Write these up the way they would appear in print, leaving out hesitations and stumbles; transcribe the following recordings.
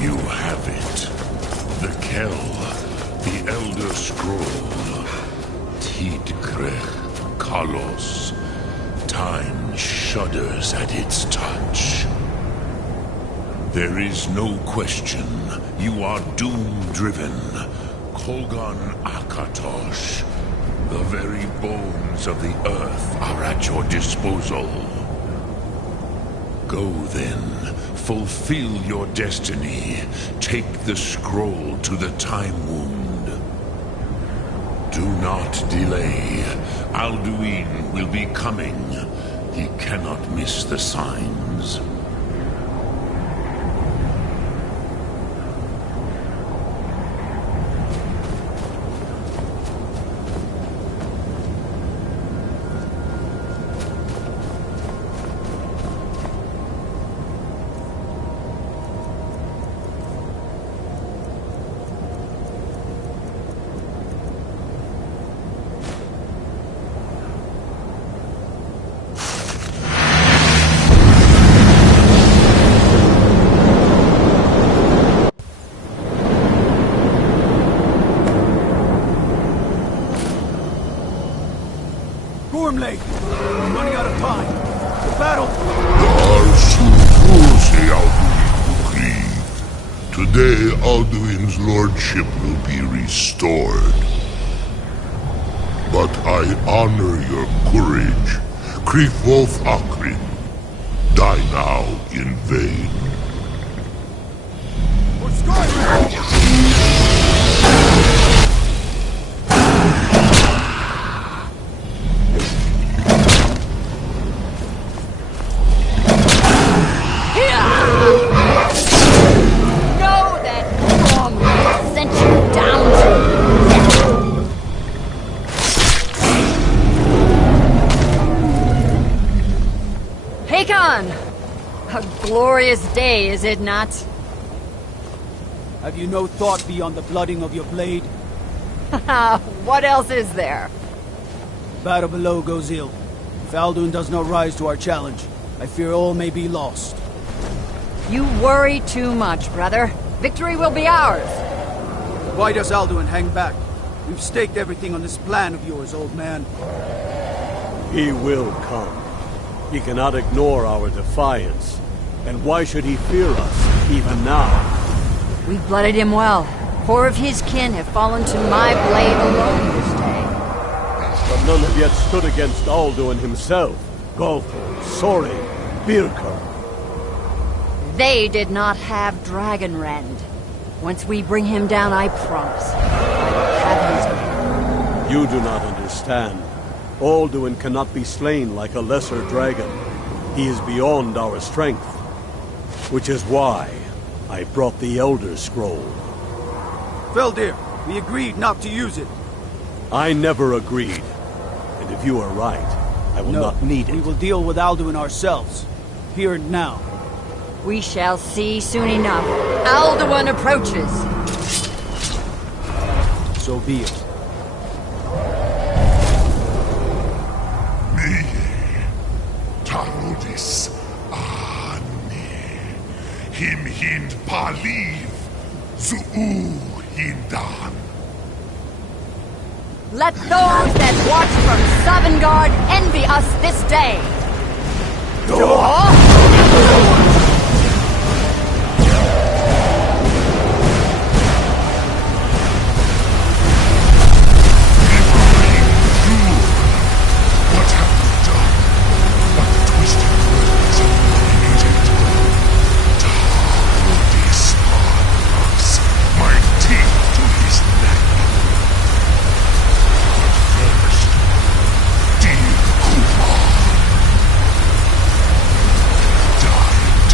You have it. The Kell, the Elder Scroll. Tidkrech Kalos. Time shudders at its touch. There is no question. You are doom-driven. Kogan Akatosh. The very bones of the earth are at your disposal. Go then. Fulfill your destiny. Take the scroll to the Time Wound. Do not delay. Alduin will be coming. He cannot miss the signs. Gormley! I'm running out of time. The battle... Today, Alduin's lordship will be restored. But I honor your courage. Krifwolf Akrin. Die now in vain. For Skyrim! A glorious day, is it not? Have you no thought beyond the blooding of your blade? What else is there? Battle below goes ill. If Alduin does not rise to our challenge, I fear all may be lost. You worry too much, brother. Victory will be ours. Why does Alduin hang back? We've staked everything on this plan of yours, old man. He will come. He cannot ignore our defiance. And why should he fear us, even now? We've blooded him well. 4 of his kin have fallen to my blade alone this day. But none have yet stood against Alduin himself. Golfo, Sori, Birka. They did not have Dragonrend. Once we bring him down, I promise, I will have his men. You do not understand. Alduin cannot be slain like a lesser dragon. He is beyond our strength. Which is why I brought the Elder Scroll. Feldir, we agreed not to use it. I never agreed. And if you are right, I will not need it. We will deal with Alduin ourselves. Here and now. We shall see soon enough. Alduin approaches. So be it. Tarudis Ani Him Hind Paliv Zuu Hindan. Let those that watch from Sovngarde envy us this day. What have you done? What twisted words have you created? Tarudis Arnas, my teeth to his neck. But first, dear Kumar, die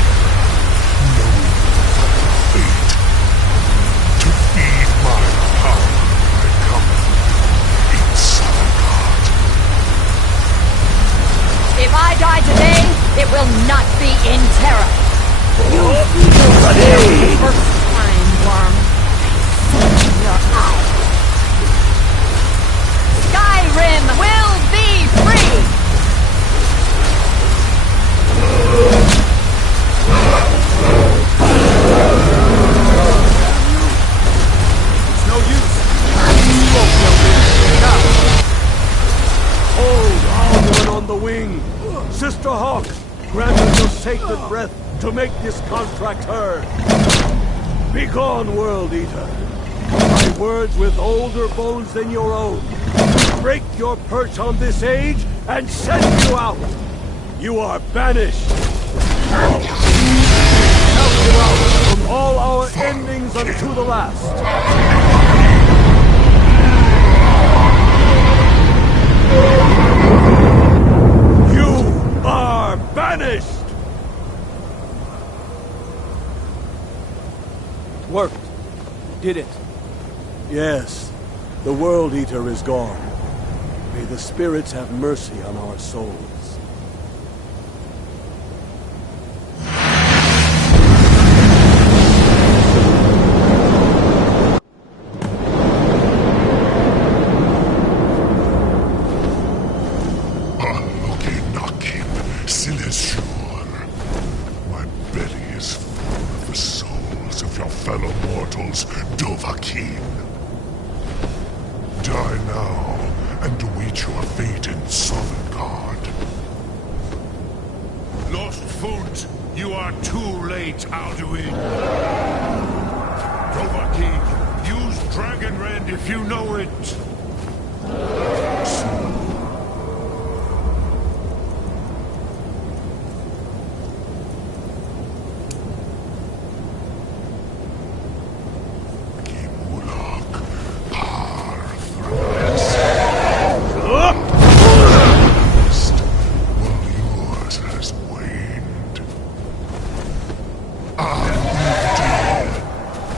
to make this contract heard. Begone, World Eater. My words with older bones than your own. Break your perch on this age and send you out. You are banished. Count you out from all our endings unto the last. You are banished. It worked. Did it? Yes, the World Eater is gone. May the spirits have mercy on our souls. My belly is full of the souls of your fellow mortals, Dovahkiin. Die now, and await your fate in Sovngarde. Lost Foot, you are too late, Alduin. Dovahkiin, use Dragon Rend if you know it.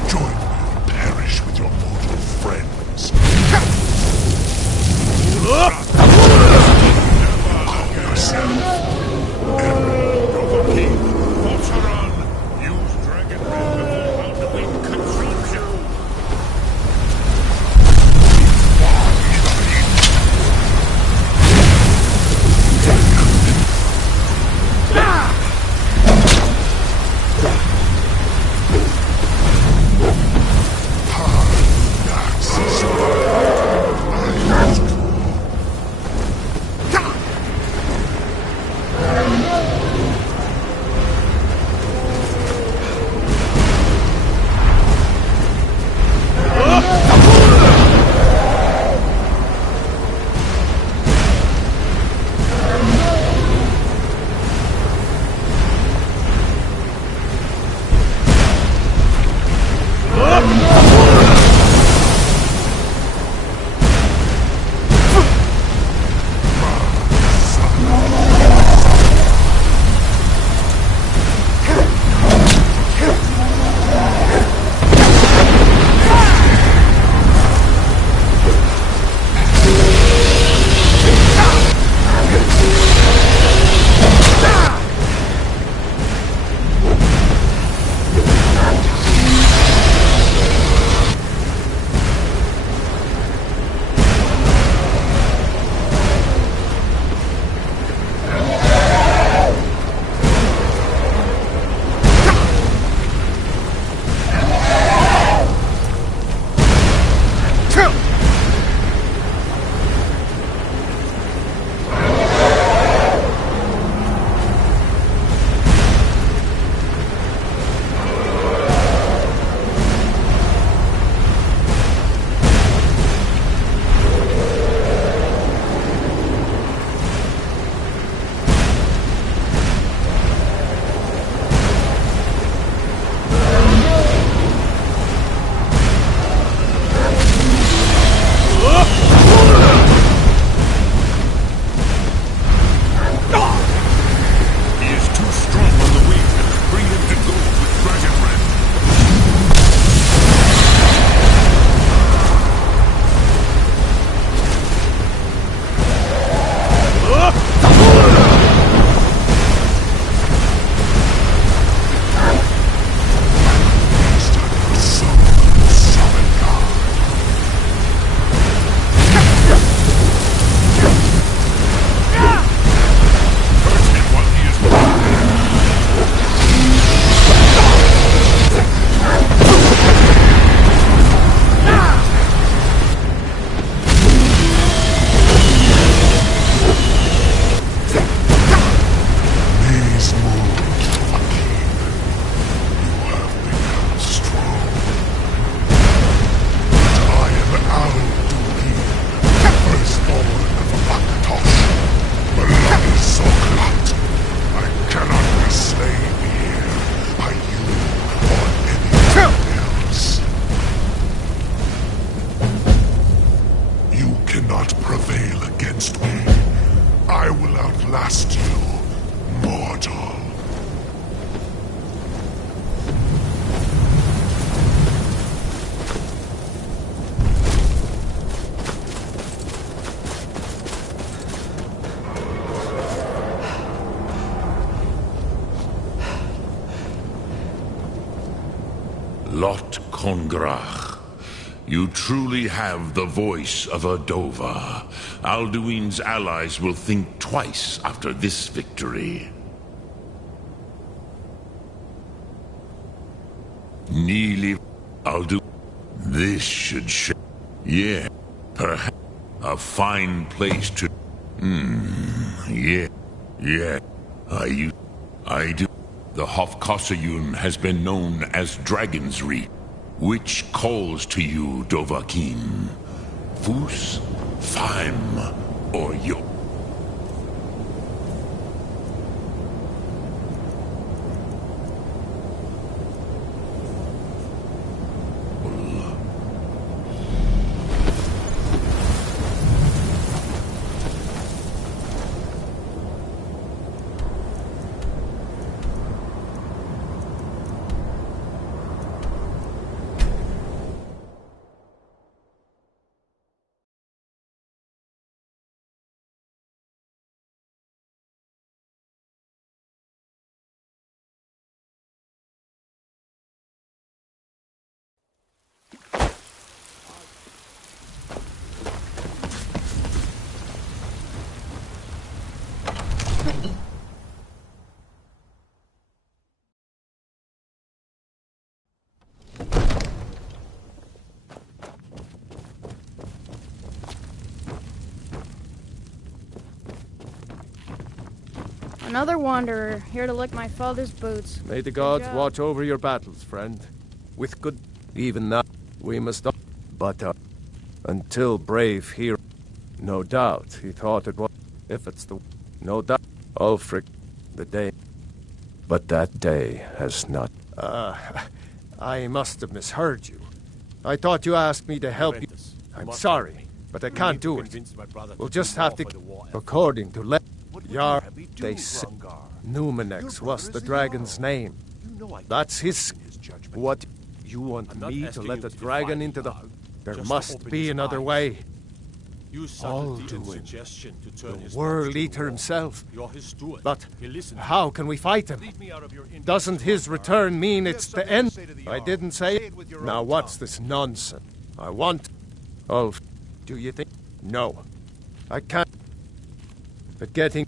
Join me and perish with your mortal friends. Lot Kongrach. You truly have the voice of a Dova. Alduin's allies will think twice after this victory. Nearly Aldu. This should show. Yeah, perhaps a fine place to. Yeah. I do. The Hofkossayun has been known as Dragon's Reach, which calls to you, Dovahkiin. Fus, Faim, or Yo. Another wanderer, here to lick my father's boots. May the gods watch over your battles, friend. With good... Even now, we must... But, until brave hero... No doubt, he thought it was... If it's the... No doubt... Ulfric... The day... But that day has not... I must have misheard you. I thought you asked me to help you. I'm sorry, but I can't do it. We'll just have to... According to... Yar... They say... Numenex was the dragon's name. That's his... What? You want me to let the dragon into the... There must be another way. Alduin, the World Eater himself. But how can we fight him? Doesn't his return mean it's the end? I didn't say it. Now what's this nonsense? I want... Ulf, do you think... No. I can't... Forgetting...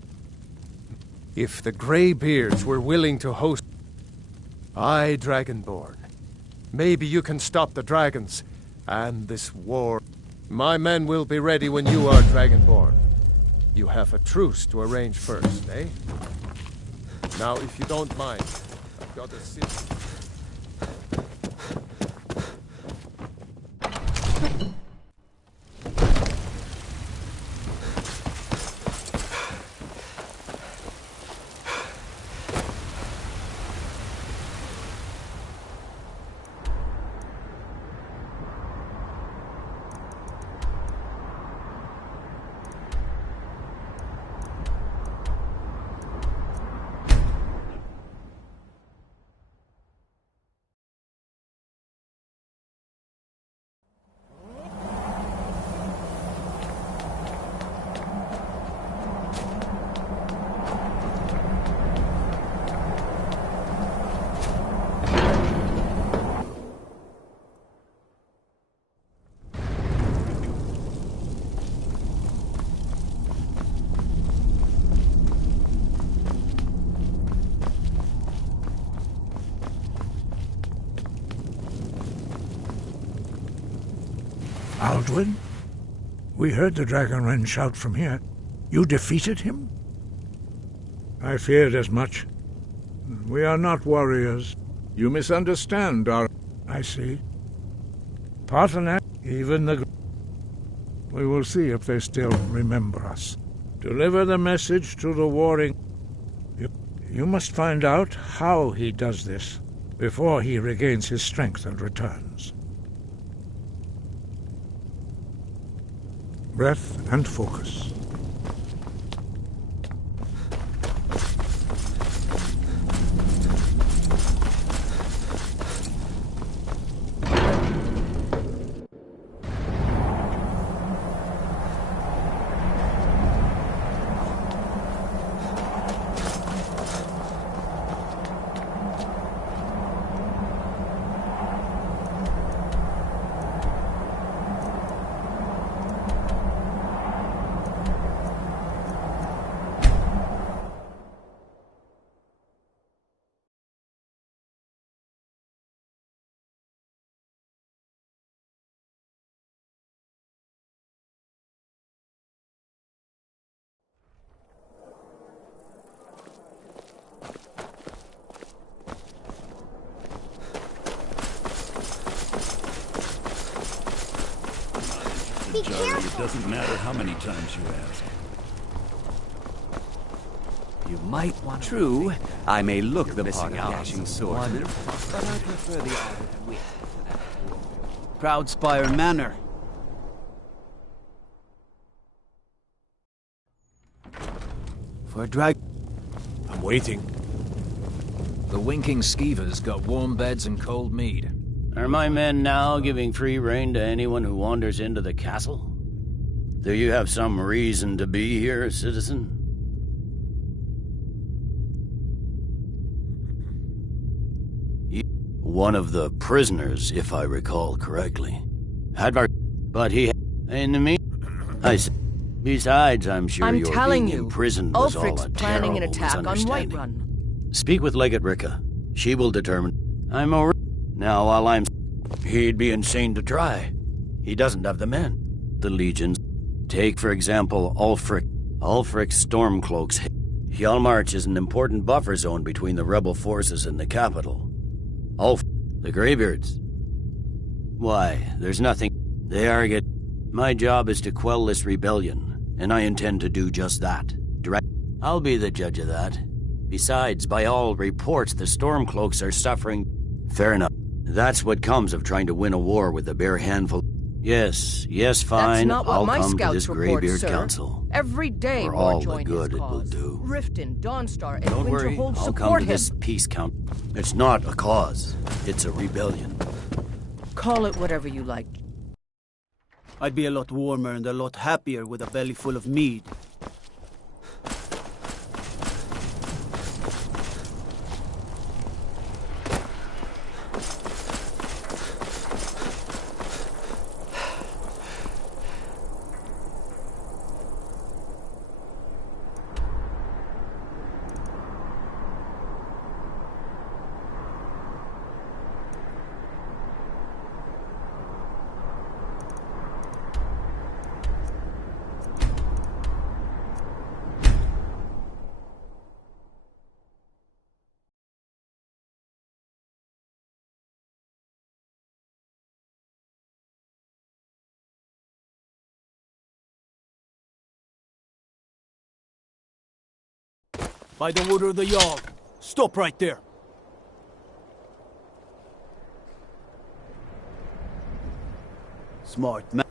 If the Greybeards were willing to host... I, Dragonborn. Maybe you can stop the dragons and this war. My men will be ready when you are Dragonborn. You have a truce to arrange first, eh? Now, if you don't mind, I've got a sit. Alduin? We heard the Dragonren shout from here. You defeated him? I feared as much. We are not warriors. You misunderstand our... I see. Paarthurnax, even the... We will see if they still remember us. Deliver the message to the warring... You must find out how he does this before he regains his strength and returns. Breath and focus. Be Charlie. It careful. doesn't matter how many times you ask. You might want to... True, I may look the missing part of out on dashing some swordsman, wonderful- but I prefer the art of wit to that. Proudspire Manor. For a drag... I'm waiting. The winking skeevers got warm beds and cold mead. Are my men now giving free rein to anyone who wanders into the castle? Do you have some reason to be here, citizen? One of the prisoners, if I recall correctly. But he... In me... I said... Besides, I'm sure I'm your telling being you, imprisoned was all Ulfric's a planning an terrible attack on misunderstanding. Whiterun. Speak with Legate Ricka. She will determine. I'm over. Now, while I'm... He'd be insane to try. He doesn't have the men. The legions. Take, for example, Ulfric. Ulfric's Stormcloaks. Hjalmarch is an important buffer zone between the rebel forces and the capital. The Greybeards. Why, there's nothing... They argue. My job is to quell this rebellion, and I intend to do just that. I'll be the judge of that. Besides, by all reports, the Stormcloaks are suffering... Fair enough. That's what comes of trying to win a war with a bare handful... Yes, fine. That's not what I'll my come to scouts this report, Greybeard sir. Council. Every day For more all the join good his it will cause. do. Riften, Dawnstar, and Don't worry, Winterhold I'll come support to him. this peace count. It's not a cause. It's a rebellion. Call it whatever you like. I'd be a lot warmer and a lot happier with a belly full of mead. By the order of the Jarl. Stop right there. Smart man.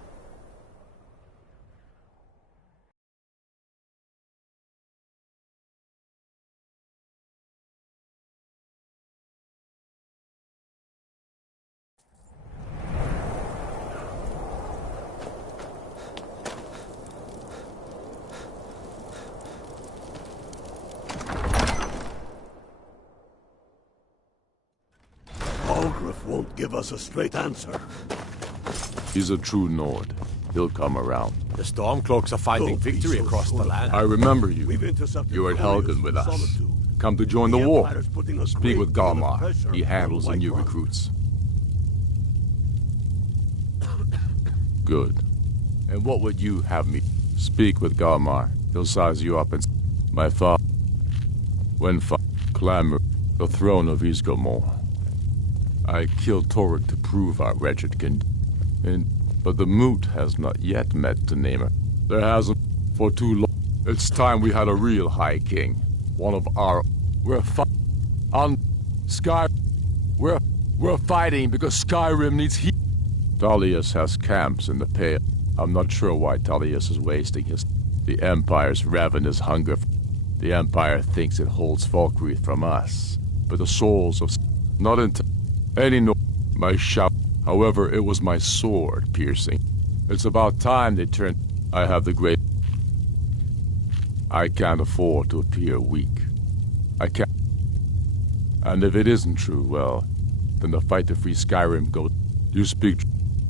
Algrif won't give us a straight answer. He's a true Nord. He'll come around. The Stormcloaks are finding Don't be victory so across the sure of land. I remember you. We've intercepted You were at couriers Helgen from with us. Solitude. Come to join the The war. Empire's putting a Speak great with deal of Galmar. pressure He handles the on new Whiterun. recruits. Good. And what would you have me? Speak with Galmar. He'll size you up and... My father... When clamor the throne of Isgomor. I killed Toruk to prove our wretched but the moot has not yet met the namer. There hasn't for too long. It's time we had a real High King. One of our... We're on Sky... We're fighting because Skyrim needs heat. Tullius has camps in the Pale. I'm not sure why Tullius is wasting his... The Empire's ravenous hunger. The Empire thinks it holds Valkyrie from us. But the souls of... Not into... Any no... My shout... However, it was my sword piercing. It's about time they turned... I have the great... I can't afford to appear weak. I can't... And if it isn't true, well... Then the fight to free Skyrim goes... You speak...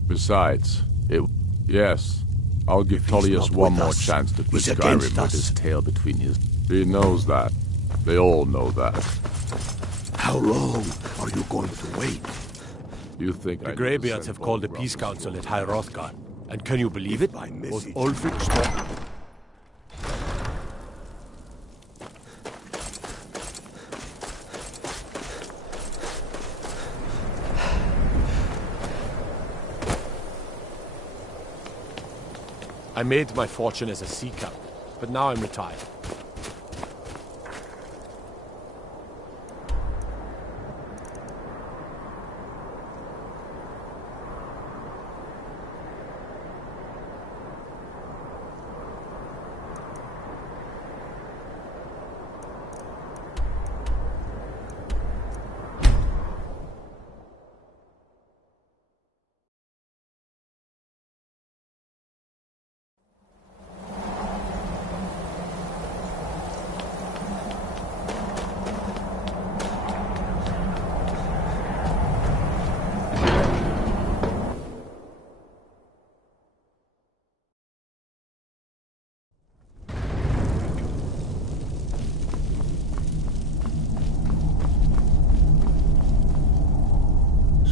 Besides, it... Yes, I'll give Tullius one more chance to quit Skyrim with his tail between his... He knows that. They all know that. How long are you going to wait? You think The Greybeards have called a peace council at High Hrothgar. And can you believe it? Both Ulfric, Storm... I made my fortune as a sea captain, but now I'm retired.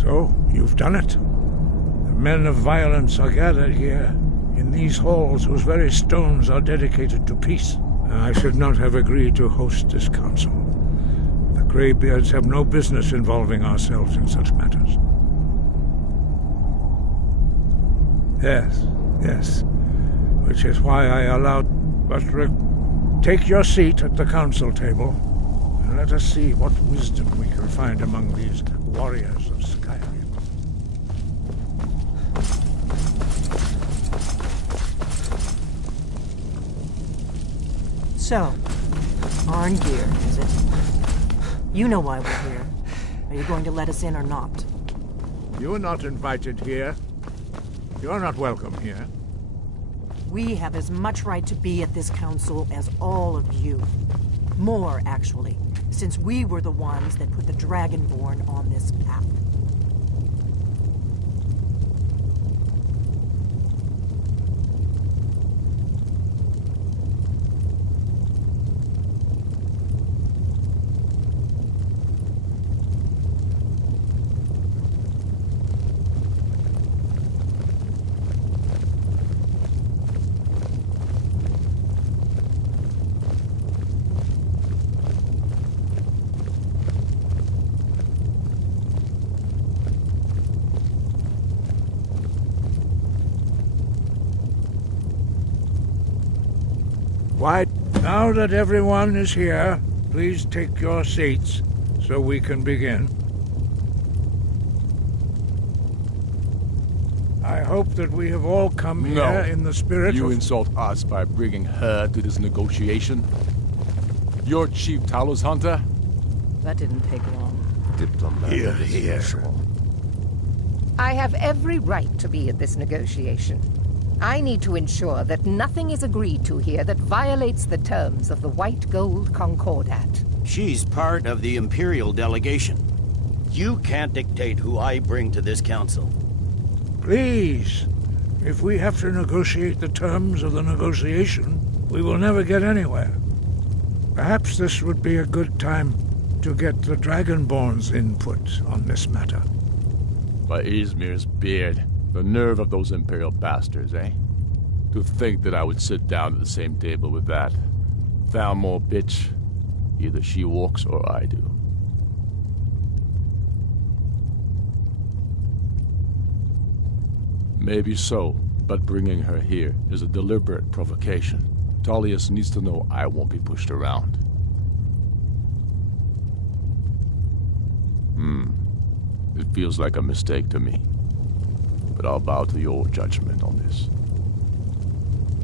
So, you've done it. The men of violence are gathered here, in these halls whose very stones are dedicated to peace. I should not have agreed to host this council. The Greybeards have no business involving ourselves in such matters. Yes. Which is why I allowed... But take your seat at the council table, and let us see what wisdom we can find among these warriors of Skyrim. So, Arngeir, is it? You know why we're here. Are you going to let us in or not? You're not invited here. You're not welcome here. We have as much right to be at this council as all of you. More, actually, since we were the ones that put the Dragonborn on this path. Why, now that everyone is here, please take your seats so we can begin. I hope that we have all come here in the spirit You of... insult us by bringing her to this negotiation? You're Chief Talos Hunter? That didn't take long. Diplomatic Here, here. I have every right to be at this negotiation. I need to ensure that nothing is agreed to here that violates the terms of the White Gold Concordat. She's part of the Imperial delegation. You can't dictate who I bring to this council. Please, if we have to negotiate the terms of the negotiation, we will never get anywhere. Perhaps this would be a good time to get the Dragonborn's input on this matter. By Izmir's beard. The nerve of those Imperial bastards, eh? To think that I would sit down at the same table with that Thalmor bitch. Either she walks or I do. Maybe so, but bringing her here is a deliberate provocation. Tullius needs to know I won't be pushed around. It feels like a mistake to me. But I'll bow to your judgment on this.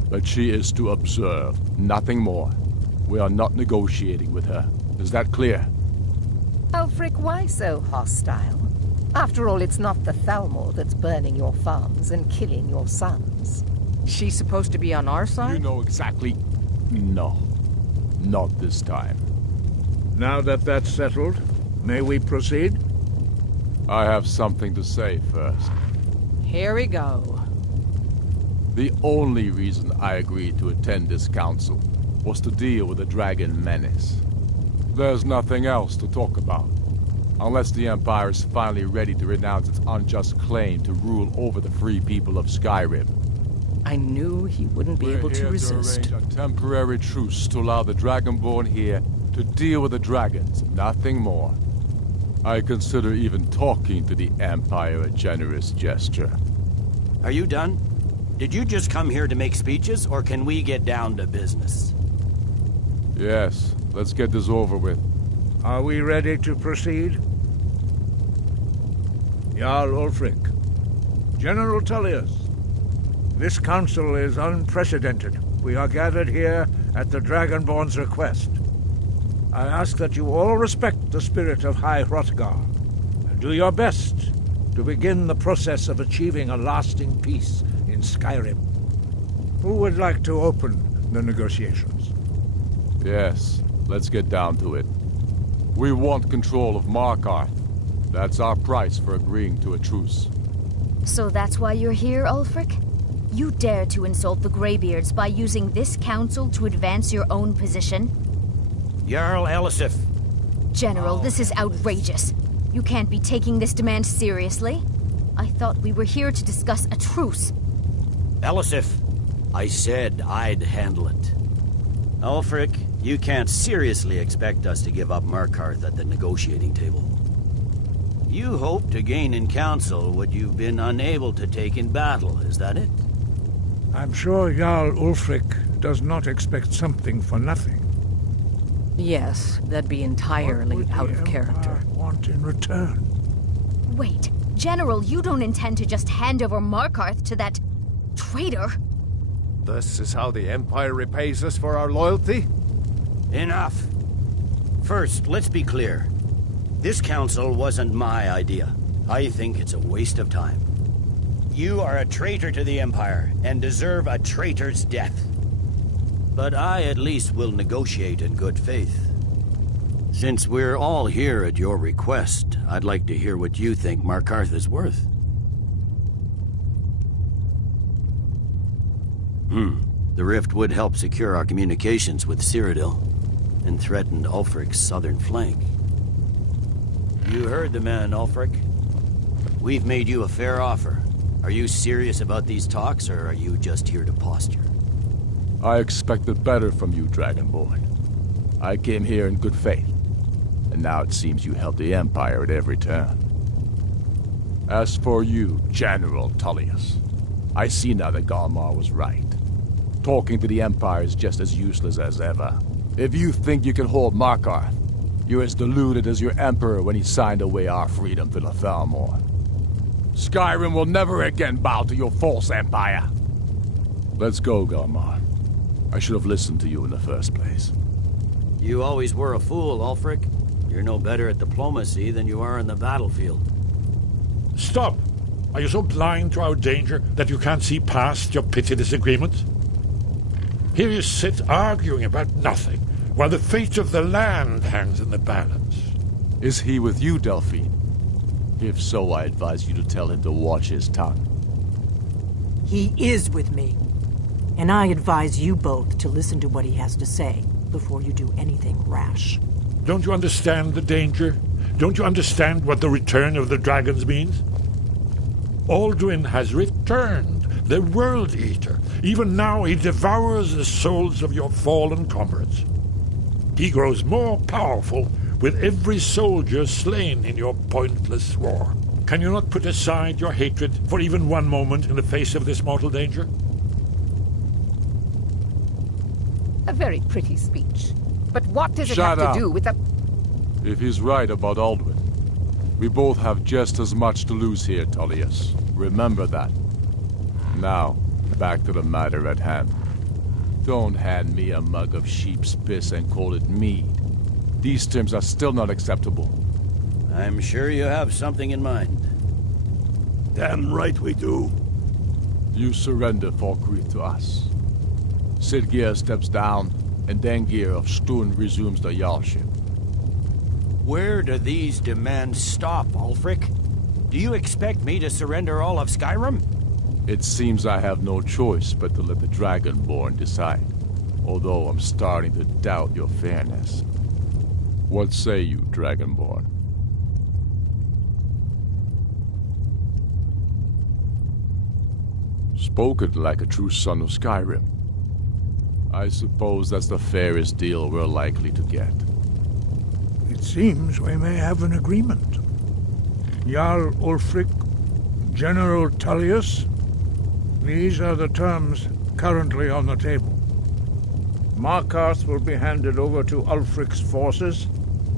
But she is to observe, nothing more. We are not negotiating with her. Is that clear? Ulfric, why so hostile? After all, it's not the Thalmor that's burning your farms and killing your sons. She's supposed to be on our side? You know exactly... No. Not this time. Now that that's settled, may we proceed? I have something to say first. Here we go. The only reason I agreed to attend this council was to deal with the dragon menace. There's nothing else to talk about. Unless the Empire is finally ready to renounce its unjust claim to rule over the free people of Skyrim. I knew he wouldn't be able to resist. To arrange a temporary truce to allow the Dragonborn here to deal with the dragons, nothing more. I consider even talking to the Empire a generous gesture. Are you done? did you just come here to make speeches, or can we get down to business? Yes, let's get this over with. Are we ready to proceed? Jarl Ulfric, General Tullius, this council is unprecedented. We are gathered here at the Dragonborn's request. I ask that you all respect the spirit of High Hrothgar, and do your best to begin the process of achieving a lasting peace in Skyrim. Who would like to open the negotiations? Yes, let's get down to it. We want control of Markarth. That's our price for agreeing to a truce. So that's why you're here, Ulfric? You dare to insult the Greybeards by using this council to advance your own position? Jarl Elisif. General, this is outrageous. You can't be taking this demand seriously. I thought we were here to discuss a truce. Elisif, I said I'd handle it. Ulfric, you can't seriously expect us to give up Markarth at the negotiating table. You hoped to gain in council what you've been unable to take in battle, is that it? I'm sure Jarl Ulfric does not expect something for nothing. Yes, that'd be entirely out of character. Want in return? Wait, General, you don't intend to just hand over Markarth to that traitor? This is how the Empire repays us for our loyalty? Enough. First, let's be clear. This council wasn't my idea. I think it's a waste of time. You are a traitor to the Empire and deserve a traitor's death. But I at least will negotiate in good faith. Since we're all here at your request, I'd like to hear what you think Markarth is worth. The rift would help secure our communications with Cyrodiil and threatened Ulfric's southern flank. You heard the man, Ulfric. We've made you a fair offer. Are you serious about these talks, or are you just here to posture? I expected better from you, Dragonborn. I came here in good faith, and now it seems you help the Empire at every turn. As for you, General Tullius, I see now that Galmar was right. Talking to the Empire is just as useless as ever. If you think you can hold Markarth, you're as deluded as your Emperor when he signed away our freedom to the Thalmor. Skyrim will never again bow to your false empire. Let's go, Galmar. I should have listened to you in the first place. You always were a fool, Ulfric. You're no better at diplomacy than you are in the battlefield. Stop! Are you so blind to our danger that you can't see past your petty disagreements? Here you sit arguing about nothing, while the fate of the land hangs in the balance. Is he with you, Delphine? If so, I advise you to tell him to watch his tongue. He is with me. And I advise you both to listen to what he has to say before you do anything rash. Don't you understand the danger? Don't you understand what the return of the dragons means? Alduin has returned, the World Eater. Even now he devours the souls of your fallen comrades. He grows more powerful with every soldier slain in your pointless war. Can you not put aside your hatred for even one moment in the face of this mortal danger? A very pretty speech. But what does it have to do with the... If he's right about Alduin, we both have just as much to lose here, Tullius. Remember that. Now, back to the matter at hand. Don't hand me a mug of sheep's piss and call it mead. These terms are still not acceptable. I'm sure you have something in mind. Damn right we do. You surrender Falkreath to us. Sidgeir steps down, and Dengir of Stun resumes the Jarlship. Where do these demands stop, Ulfric? Do you expect me to surrender all of Skyrim? It seems I have no choice but to let the Dragonborn decide, although I'm starting to doubt your fairness. What say you, Dragonborn? Spoken like a true son of Skyrim. I suppose that's the fairest deal we're likely to get. It seems we may have an agreement. Jarl Ulfric, General Tullius, These are the terms currently on the table. Markarth will be handed over to Ulfric's forces,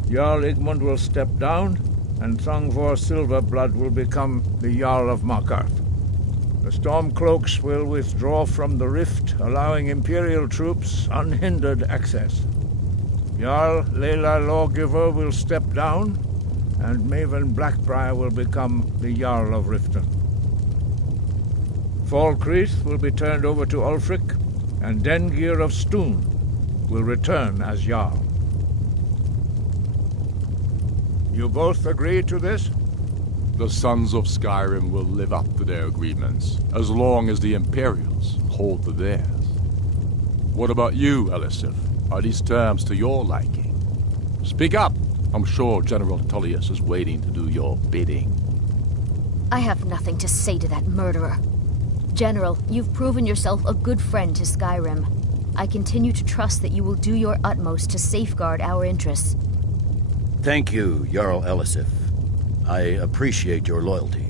Jarl Igmund will step down, and Thongvor Silverblood will become the Jarl of Markarth. The Stormcloaks will withdraw from the rift, allowing Imperial troops unhindered access. Jarl Leila Lawgiver will step down, and Maven Blackbriar will become the Jarl of Riften. Falkreath will be turned over to Ulfric, and Dengir of Stoon will return as Jarl. You both agree to this? The Sons of Skyrim will live up to their agreements, as long as the Imperials hold to theirs. What about you, Elisif? Are these terms to your liking? Speak up! I'm sure General Tullius is waiting to do your bidding. I have nothing to say to that murderer. General, you've proven yourself a good friend to Skyrim. I continue to trust that you will do your utmost to safeguard our interests. Thank you, Jarl Elisif. I appreciate your loyalty.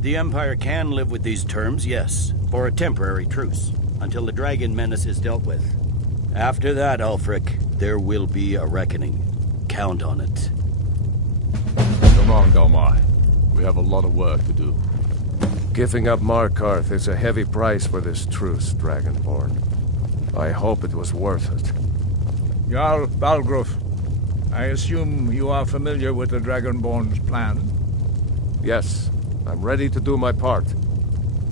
The Empire can live with these terms, yes, for a temporary truce, until the dragon menace is dealt with. After that, Ulfric, there will be a reckoning. Count on it. Come on, Galmar. We have a lot of work to do. Giving up Markarth is a heavy price for this truce, Dragonborn. I hope it was worth it. Jarl Balgruf, I assume you are familiar with the Dragonborn's plan? Yes, I'm ready to do my part.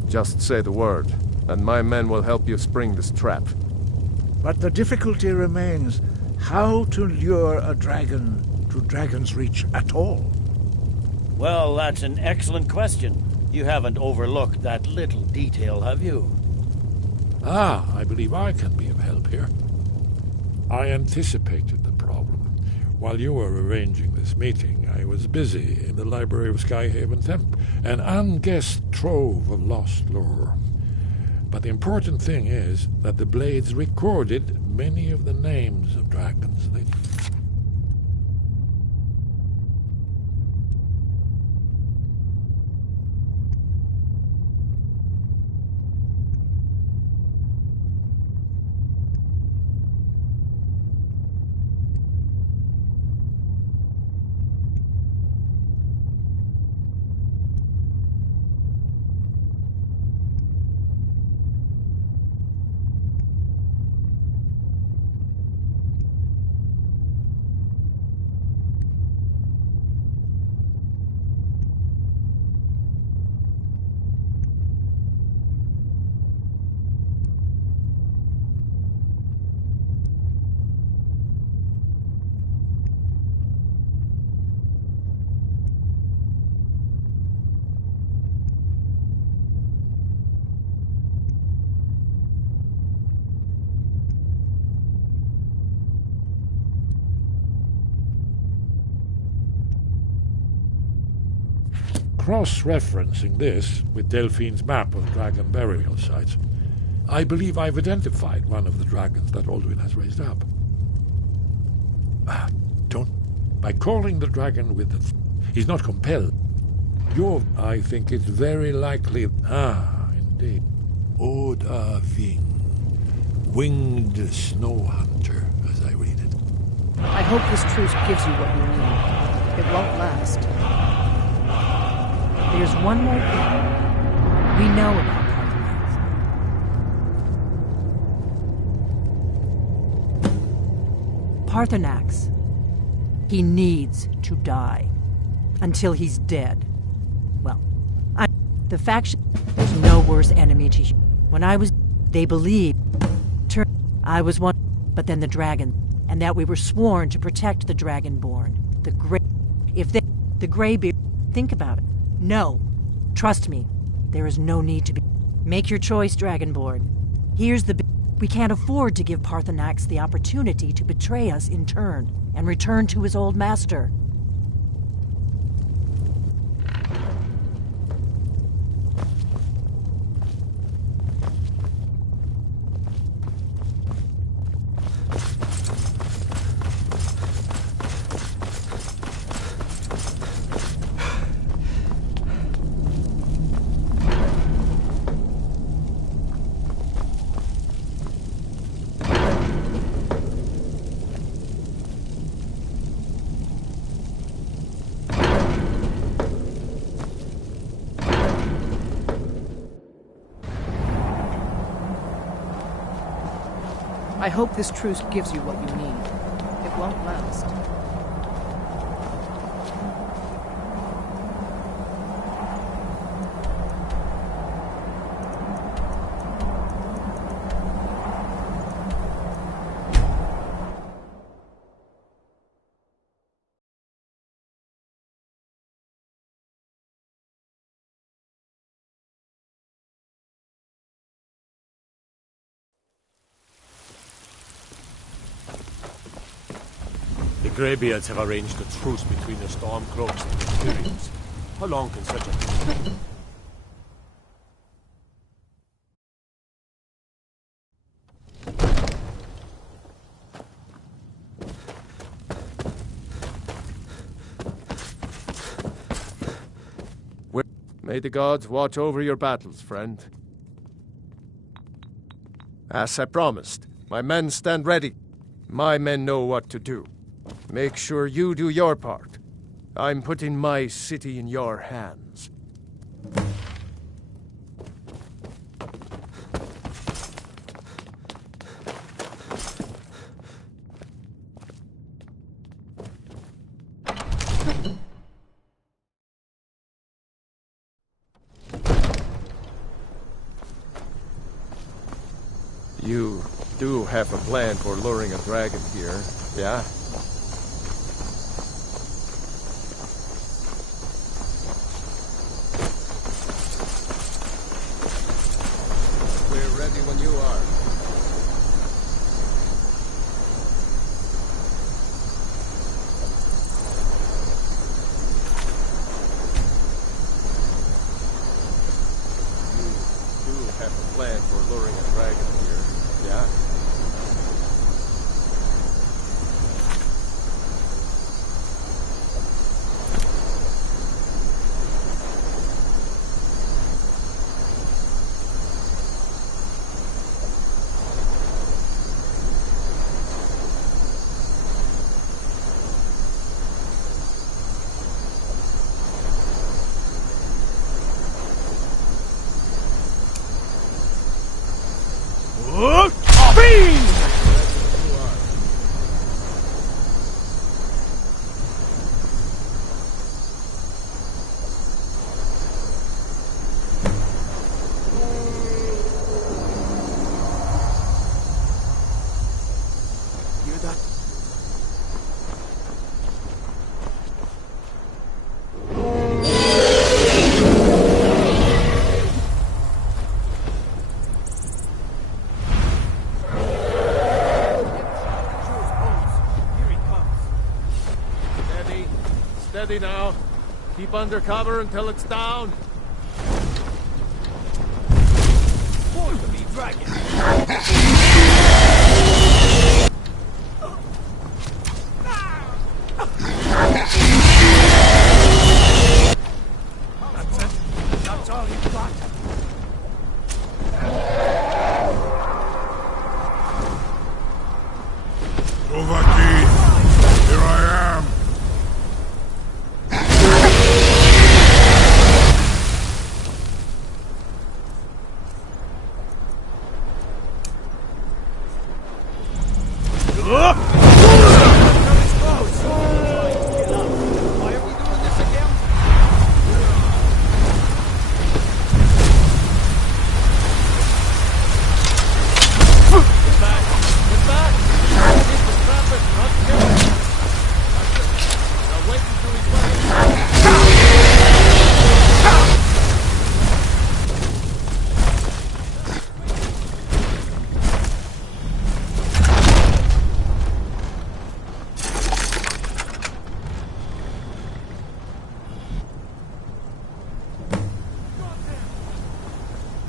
Just say the word, and my men will help you spring this trap. But the difficulty remains how to lure a dragon to Dragon's Reach at all. Well, that's an excellent question. You haven't overlooked that little detail, have you? I believe I can be of help here. I anticipated the problem. While you were arranging this meeting, I was busy in the library of Skyhaven Temp, an unguessed trove of lost lore. But the important thing is that the Blades recorded many of the names of dragons. Cross-referencing this with Delphine's map of dragon burial sites, I believe I've identified one of the dragons that Alduin has raised up. By calling the dragon with the... He's not compelled. I think it's very likely... indeed. Odahving. Winged snow hunter, as I read it. I hope this truce gives you what you need. It won't last. There's one more thing we know about Parthenax. He needs to die. Until he's dead. Well, the faction... There's no worse enemy to... When I was... They believed... I was one... But then the dragon... And that we were sworn to protect the Dragonborn. The Grey... If they... The Greybeard... Think about it. No. Trust me. There is no need to be... Make your choice, Dragonborn. Here's the... We can't afford to give Parthenax the opportunity to betray us in turn, and return to his old master. I hope this truce gives you what you need. It won't last. The Greybeards have arranged a truce between the Stormcloaks and the Furies. How long can such a... May the gods watch over your battles, friend. As I promised, my men stand ready. My men know what to do. Make sure you do your part. I'm putting my city in your hands. You do have a plan for luring a dragon here, yeah? We're ready when you are. You do have a plan for luring a dragon here, yeah? Steady now. Keep under cover until it's down. Follow me, dragon! That's it. That's all you've got. Dovahkiin, here I am.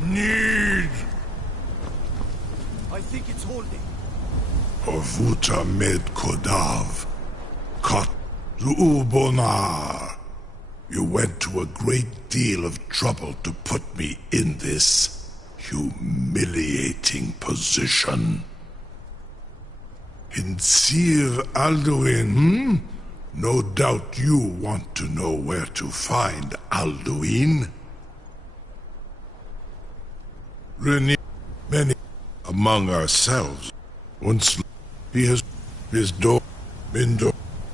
Need I think it's holding. Avuta med Kodav. Kat Lubonar. You went to a great deal of trouble to put me in this humiliating position. In Sir Alduin, No doubt you want to know where to find Alduin. Many among ourselves Once he has his door, Mindo,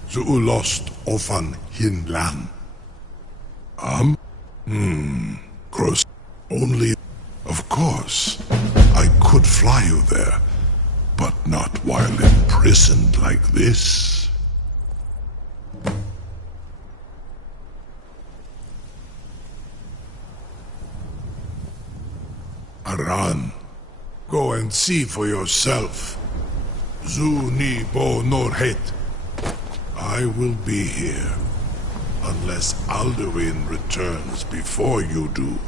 zu lost ofan hinlan. Cross. Only, of course, I could fly you there, but not while imprisoned like this. Aran, go and see for yourself. Zu ni bo nor het. I will be here, unless Alduin returns before you do.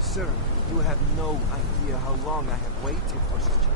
Sir, you have no idea how long I have waited for such a